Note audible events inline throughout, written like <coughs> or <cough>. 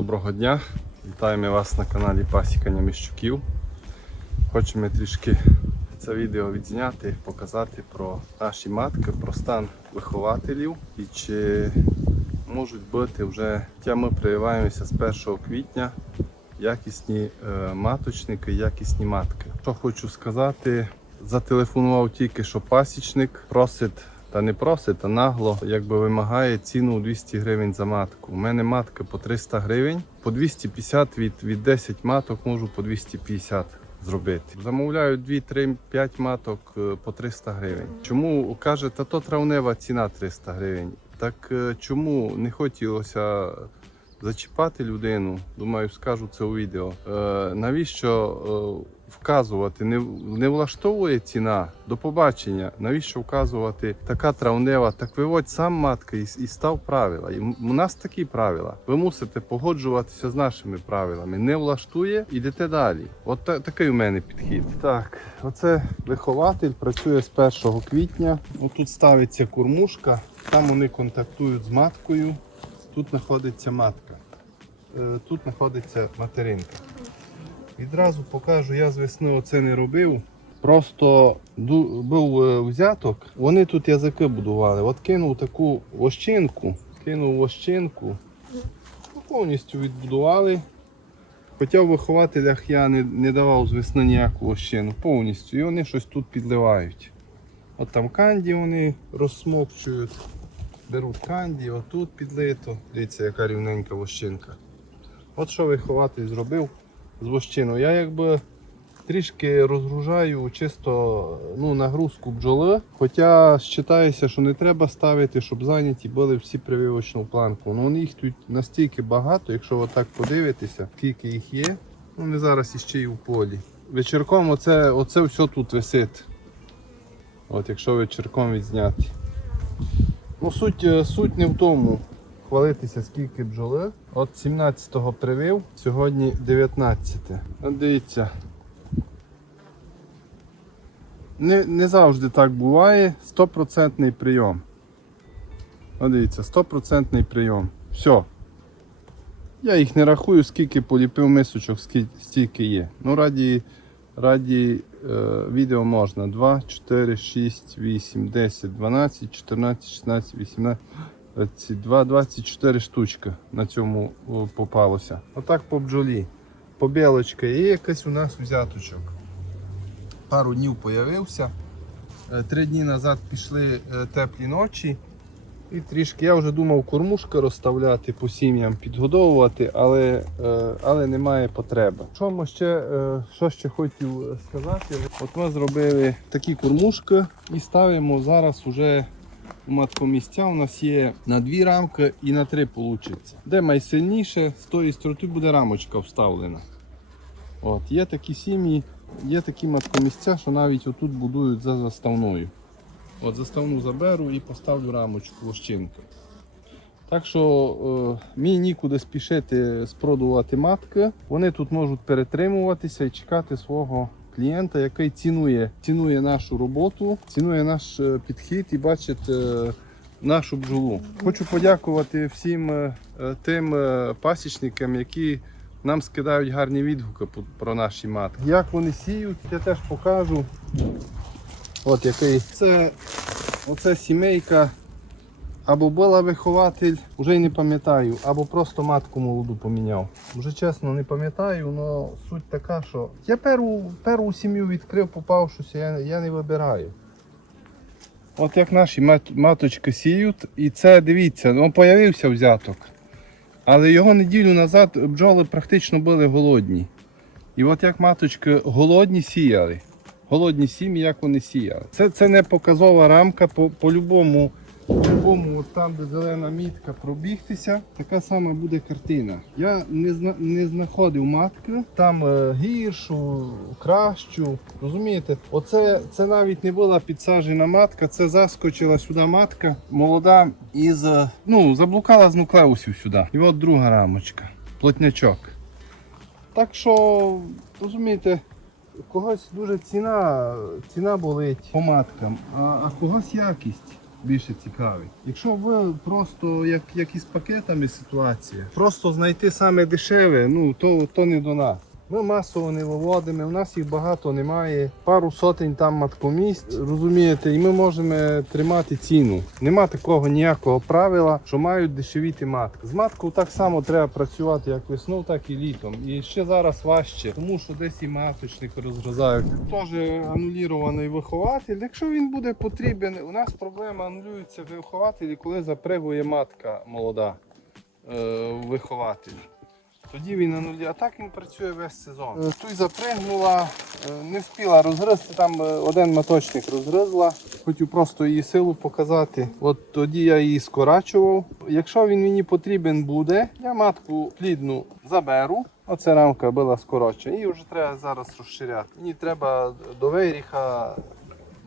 Доброго дня! Вітаємо вас на каналі Пасікання Міщуків. Хочемо трішки це відео відзняти, показати про наші матки, про стан вихователів і чи можуть бути вже, хоча ми прививаємося з 1 квітня, якісні е, маточники, якісні матки. Що хочу сказати, зателефонував тільки що пасічник, просить та не просить, а нагло якби вимагає ціну у 200 гривень за матку. У мене матка по 300 гривень, по 250 від, від 10 маток можу по 250 зробити. Замовляю 2, 3, 5 маток е, по 300 гривень. Чому каже, та то травнева ціна 300 гривень. Так е, чому не хотілося зачіпати людину? Думаю, скажу це у відео. Е, навіщо вказувати? Не, не влаштовує ціна до побачення. Навіщо вказувати така травнева? Так виводь сам матка і, і став правила. І у нас такі правила. Ви мусите погоджуватися з нашими правилами. Не влаштує, ідете далі. От та- такий у мене підхід. Так, оце вихователь працює з 1 квітня. Отут ставиться кормушка, там вони контактують з маткою. Тут знаходиться матка. Е, Тут знаходиться материнка. Відразу покажу, я з весни оце не робив. Просто був е, взяток, вони тут язики будували. От кинув таку вощинку, кинув вощинку, ну, повністю відбудували. Хоча в вихователях я не, не давав з весни ніяку вощину, повністю. І вони щось тут підливають. От там канді вони розсмокчують, беруть канді, отут підлито. Дивіться, яка рівненька вощинка. От що вихователь зробив з вощиною. Я якби трішки розгружаю чисто ну, нагрузку бджоли. Хоча вважається, що не треба ставити, щоб зайняті були всі прививочну планку. Ну їх тут настільки багато, якщо ви так подивитеся, скільки їх є. Ну, вони зараз іще і в полі. Вечірком оце, оце все тут висить. От якщо вечірком відзняти. Ну, суть, е, суть не в тому хвалитися, скільки бджоли. От 17-го привив, сьогодні 19. От дивіться. Не, не завжди так буває. 100% прийом. Дивіться, 100% прийом. Все. Я їх не рахую, скільки поліпив мисочок, стільки є. Ну, раді, раді е, відео можна. 2, 4, 6, 8, 10, 12, 14, 16, 18. 22, 24 штучки на цьому попалося. Отак по бджолі. Побілочка є якась у нас взяточок. Пару днів появився. Е, Три дні назад пішли е, теплі ночі. І трішки я вже думав кормушки розставляти по сім'ям, підгодовувати, але, е, але немає потреби. Що, ми ще, що ще хотів сказати? От ми зробили такі кормушки і ставимо зараз уже маткомістя у нас є на дві рамки і на три вийде. Де найсильніше, з тої сторони буде рамочка вставлена. От, є такі сім'ї, є такі маткомісця, що навіть отут будують за заставною. От заставну заберу і поставлю рамочку вощинки. Так що е, мені нікуди спішити спродувати матки. Вони тут можуть перетримуватися і чекати свого клієнта, який цінує, цінує нашу роботу, цінує наш е, підхід і бачить е, нашу бджолу. Хочу подякувати всім е, тим пасічникам, які нам скидають гарні відгуки про наші матки. Як вони сіють, я теж покажу. От який це оце сімейка. Або була вихователь, вже й не пам'ятаю, або просто матку молоду поміняв. Вже чесно не пам'ятаю, але суть така, що я першу, першу сім'ю відкрив, попав щось, я, я не вибираю. От як наші мат- маточки сіють, і це дивіться, ну появився взяток. Але його неділю назад бджоли практично були голодні. І от як маточки голодні сіяли. Голодні сім'ї, як вони сіяли. Це, це не показова рамка по- по-любому. По-любому, от там, де зелена мітка, пробігтися, така сама буде картина. Я не, зна- не знаходив матки, там е, гіршу, кращу. Розумієте, оце це навіть не була підсаджена матка, це заскочила сюди матка, молода із. е, Ну, заблукала з нуклеусів сюди. І от друга рамочка, плотнячок. Так що, розумієте, когось дуже ціна, ціна болить по маткам, а, а когось якість. Більше цікавить. Якщо ви просто як, як із пакетами ситуація, просто знайти саме дешеве, ну то, то не до нас. Ми масово не виводимо, у нас їх багато немає. Пару сотень там маткомісць, розумієте, і ми можемо тримати ціну. Нема такого ніякого правила, що мають дешевіти матки. З маткою так само треба працювати як весною, так і літом. І ще зараз важче, тому що десь і маточник розгризають. Теж анулірований вихователь. Якщо він буде потрібен, у нас проблема анулюється вихователі, коли запригує матка молода е, вихователь. Тоді він анулює, а так він працює весь сезон. Е, Тут запригнула, е, не встигла розгризти, там е, один маточник розгризла. Хотів просто її силу показати. От тоді я її скорачував. Якщо він мені потрібен буде, я матку плідну заберу. Оця рамка була скорочена. Її вже треба зараз розширяти. Мені треба до виріха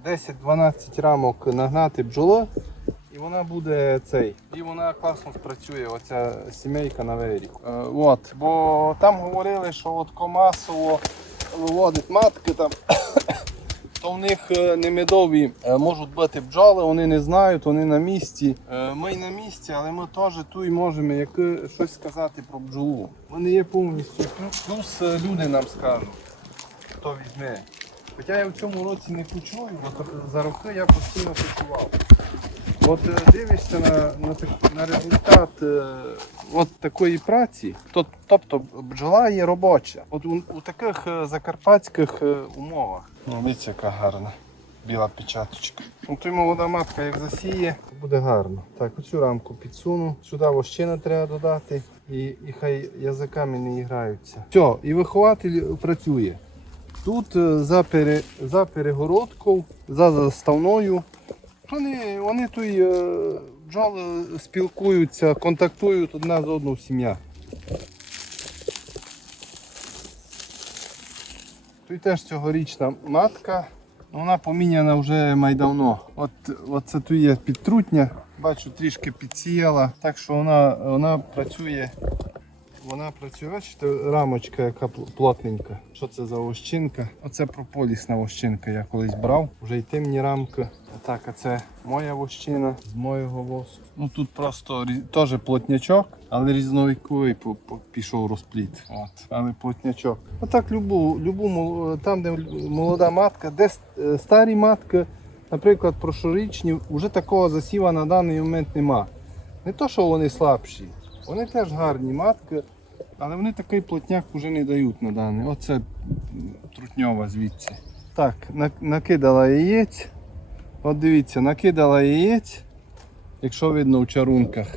10-12 рамок нагнати бджоли. І вона буде цей. І вона класно спрацює, оця сімейка на виріку. Е, от. Бо там говорили, що от комасово виводить матки там. <coughs> То в них е, не медові е, можуть бути бджоли, вони не знають, вони на місці. Е, Ми й на місці, але ми теж тут можемо як, щось сказати про бджолу. Вони є повністю. Плюс- е, люди нам скажуть, хто візьме. Хоча я в цьому році не почую, бо за роки я постійно почував. От е, дивишся на, на, на результат е, от такої праці, то, тобто бджола є робоча. От у, у таких е, закарпатських е, умовах. Ну, дивіться, яка гарна біла печаточка. Ну, то й молода матка як засіє, буде гарно. Так, оцю рамку підсуну. Сюди вощина треба додати. І, і хай язиками не граються. Все, і вихователь працює. Тут за, пере, за перегородкою, за заставною вони, вони тут е, бджоли спілкуються, контактують одна з одну сім'я. Тут теж цьогорічна матка. Вона поміняна вже майдавно. От, от це тут є підтрутня. Бачу, трішки підсіяла. Так що вона, вона працює. Вона працює, бачите, рамочка, яка плотненька. Що це за ощинка? Оце прополісна ощинка я колись брав. Вже й темні рамки. Так, а це моя вощина з моєго восу. Ну тут просто теж плотнячок, але різновіковий пішов розпліт. От, але плотнячок. Отак любу, любу там, де молода матка, де е, старі матки, наприклад, прошорічні, вже такого засіва на даний момент нема. Не то, що вони слабші, вони теж гарні матки, але вони такий плотняк вже не дають на даний. Оце трутньова звідси. Так, накидала яєць. От дивіться, накидала яєць, якщо видно в чарунках.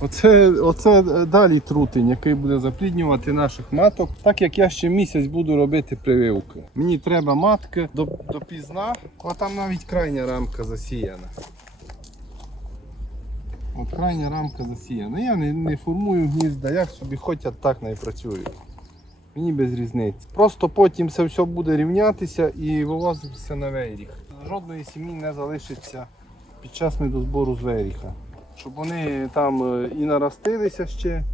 Оце, оце далі трутень, який буде запліднювати наших маток. Так як я ще місяць буду робити прививки. Мені треба матки до, до а там навіть крайня рамка засіяна. От крайня рамка засіяна. Я не, не формую гнізда, як собі хочуть, так не працюю. Мені без різниці. Просто потім це все буде рівнятися і вивозитися на вейріх. Жодної сім'ї не залишиться під час медозбору з вейріха. Щоб вони там е, і наростилися ще,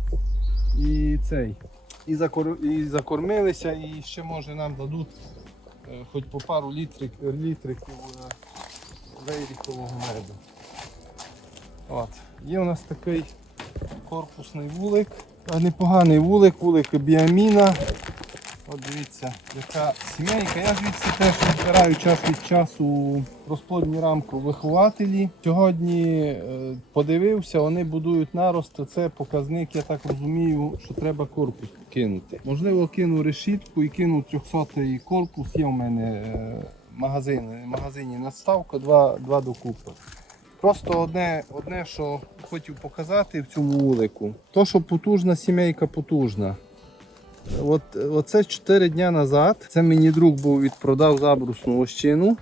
і цей, і, закор... і закормилися, і ще може нам дадуть е, хоч по пару літрик... літриків е, вейріхового меду. От. Є у нас такий корпусний вулик. Непоганий вулик, вулик біаміна. От дивіться, яка сімейка. Я звідси теж відбираю час від часу розплодні рамку вихователі. Сьогодні е, подивився, вони будують нарост. Це показник, я так розумію, що треба корпус кинути. Можливо, кину решітку і кину 300-й корпус. Є в мене е, магазин, в магазині надставка, два, два докупи. Просто одне, одне, що хотів показати в цьому вулику, то, що потужна сімейка потужна. От, оце 4 дня назад. Це мені друг був відпродав забрусну ощину.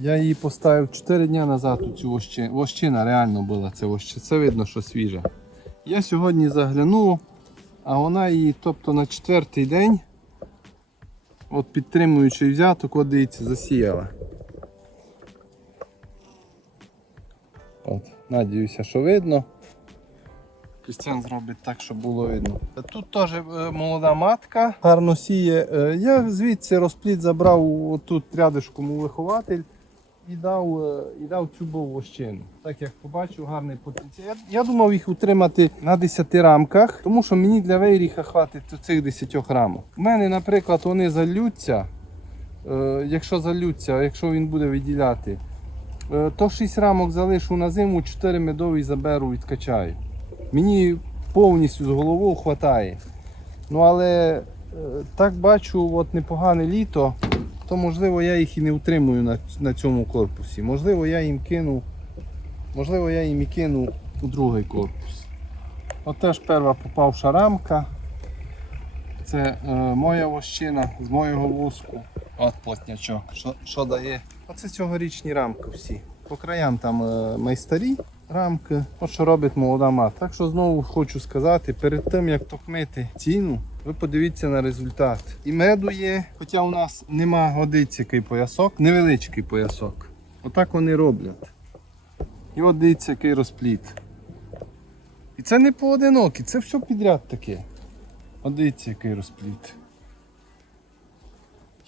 Я її поставив 4 дня назад у цю ощину. Ощина реально була це ощина. Це видно, що свіжа. Я сьогодні заглянув, а вона її, тобто на четвертий день, от підтримуючи взяток, от дивіться, засіяла. Надіюся, що видно. Крістіан зробить так, щоб було видно. Тут теж е, молода матка, гарно сіє. Е, Я звідси розплід забрав тут рядишком у вихователь. і дав, е, і дав цю вощину. Так як побачив, гарний потенціал. Я, я думав їх утримати на 10 рамках, тому що мені для вейріха хватить цих 10 рамок. У мене, наприклад, вони залються. Якщо залються, якщо він буде виділяти, то 6 рамок залишу на зиму, 4 медові заберу, відкачаю. Мені повністю з головою хватає. Ну але е, так бачу, от непогане літо, то можливо я їх і не утримую на, на цьому корпусі. Можливо, я їм кину, можливо, я їм і кину у другий корпус. От теж перша попавша рамка. Це е, моя вощина з моєго воску. От плотнячок. Що, що дає? Оце цьогорічні рамки всі. По краям там е, майстарі рамки. От що робить молода мат. Так що знову хочу сказати, перед тим як токмити ціну, ви подивіться на результат. І меду є, хоча у нас нема годиць який поясок, невеличкий поясок. Отак вони роблять. І от дивіться, який розпліт. І це не поодинокі, це все підряд таке. От дивіться, який розпліт.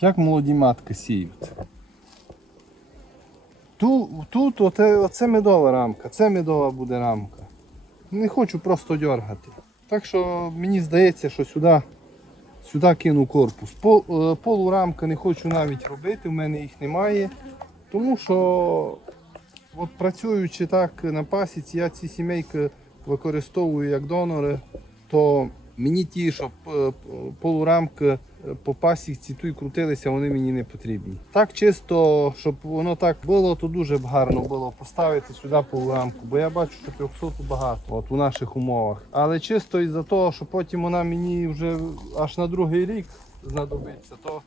Як молоді матки сіють. Ту, тут оте, оце медова рамка, це медова буде рамка. Не хочу просто дергати. Так що мені здається, що сюди, сюди кину корпус. Пол, е, полурамка не хочу навіть робити, в мене їх немає. Тому що от працюючи так на пасіці, я ці сімейки використовую як донори, то мені ті, що е, полурамки по пасіці тут крутилися, вони мені не потрібні. Так чисто, щоб воно так було, то дуже б гарно було поставити сюди полурамку, бо я бачу, що 300 багато от у наших умовах. Але чисто із-за того, що потім вона мені вже аж на другий рік знадобиться, то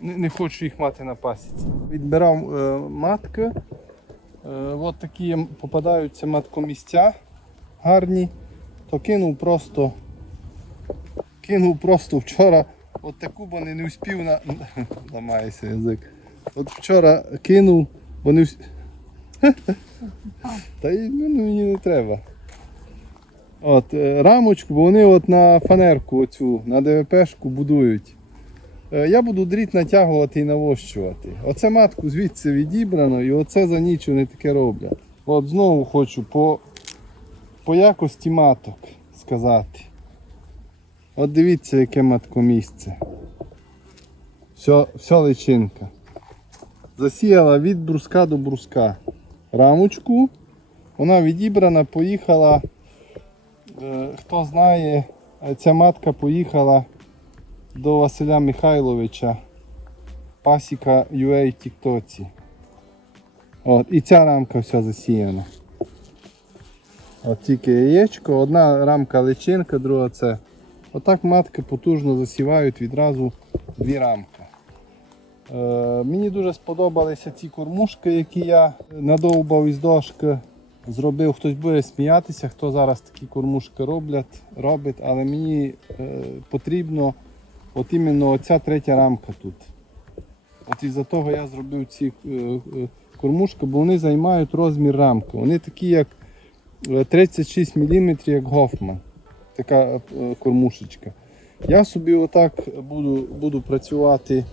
не, не хочу їх мати на пасіці. Відбирав е, матки. Е, от такі попадаються маткомісця гарні, то кинув просто кинув просто вчора. От таку бо не, успів на. <laughs> Ламається язик. От вчора кинув, вс- <laughs> Та ну, ну, мені не треба. От, е, рамочку, бо вони от на фанерку оцю, на ДВПшку будують. Е, Я буду дріт натягувати і навощувати. Оце матку звідси відібрано і оце за ніч вони таке роблять. От знову хочу по, по якості маток сказати. От дивіться, яке маткомісце. Все, все личинка. Засіяла від бруска до бруска. Рамочку. Вона відібрана, поїхала. е, Хто знає, ця матка поїхала до Василя Михайловича. Пасіка UA Тіктоці. От, і ця рамка вся засіяна. От тільки яєчко, одна рамка личинка, друга це. Отак матки потужно засівають відразу дві рамки. Е, мені дуже сподобалися ці кормушки, які я надовбав із дошки. Зробив, хтось буде сміятися, хто зараз такі кормушки роблять, робить, але мені е, потрібно от іменно оця третя рамка тут. От із-за того я зробив ці е, е, кормушки, бо вони займають розмір рамки. Вони такі, як е, 36 мм, як Гофман. Така е, кормушечка. Я собі отак буду, буду працювати.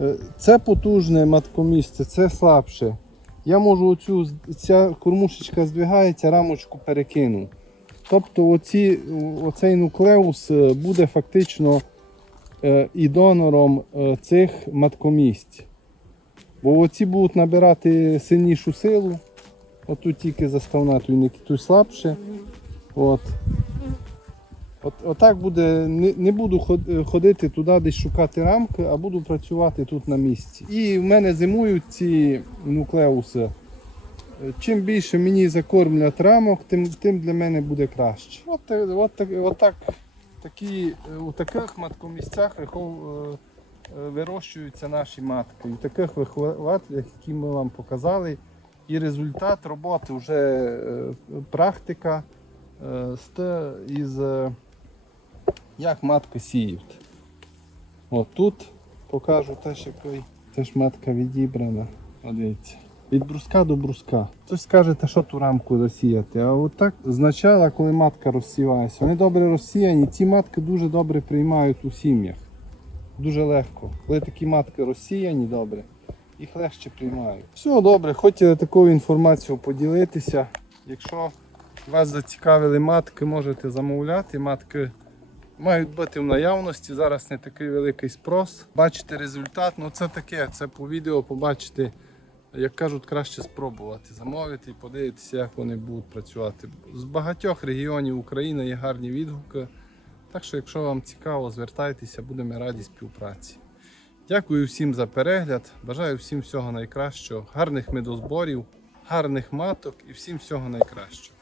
Е, Це потужне маткомісце, це слабше. Я можу оцю, ця кормушечка здвигається, рамочку перекину. Тобто оці, оцей нуклеус е, буде фактично і донором цих маткомісць. Бо оці будуть набирати сильнішу силу. Отут тільки заставна, тут тут слабше. От. От, отак буде, не, не буду ходити туди десь шукати рамки, а буду працювати тут на місці. І в мене зимують ці нуклеуси. Е, Чим більше мені закормлять рамок, тим, тим для мене буде краще. От, та- от, от так, такі, е, у таких маткомісцях е, е, вирощуються наші матки. У таких вихователях, які ми вам показали. І результат роботи вже е, практика е, із е, як матки сіють. От тут покажу теж який теж матка відібрана. От. Від бруска до бруска. Хтось скаже, та що ту рамку засіяти. А от так коли матка розсівається, вони добре розсіяні, ці матки дуже добре приймають у сім'ях. Дуже легко. Коли такі матки розсіяні добре, їх легше приймають. Все добре, хотіли такою інформацією поділитися. Якщо вас зацікавили матки, можете замовляти. Матки мають бути в наявності. Зараз не такий великий спрос. Бачите результат, ну це таке, це по відео побачите. Як кажуть, краще спробувати замовити і подивитися, як вони будуть працювати. З багатьох регіонів України є гарні відгуки. Так що, якщо вам цікаво, звертайтеся, будемо раді співпраці. Дякую всім за перегляд. Бажаю всім всього найкращого, гарних медозборів, гарних маток і всім всього найкращого.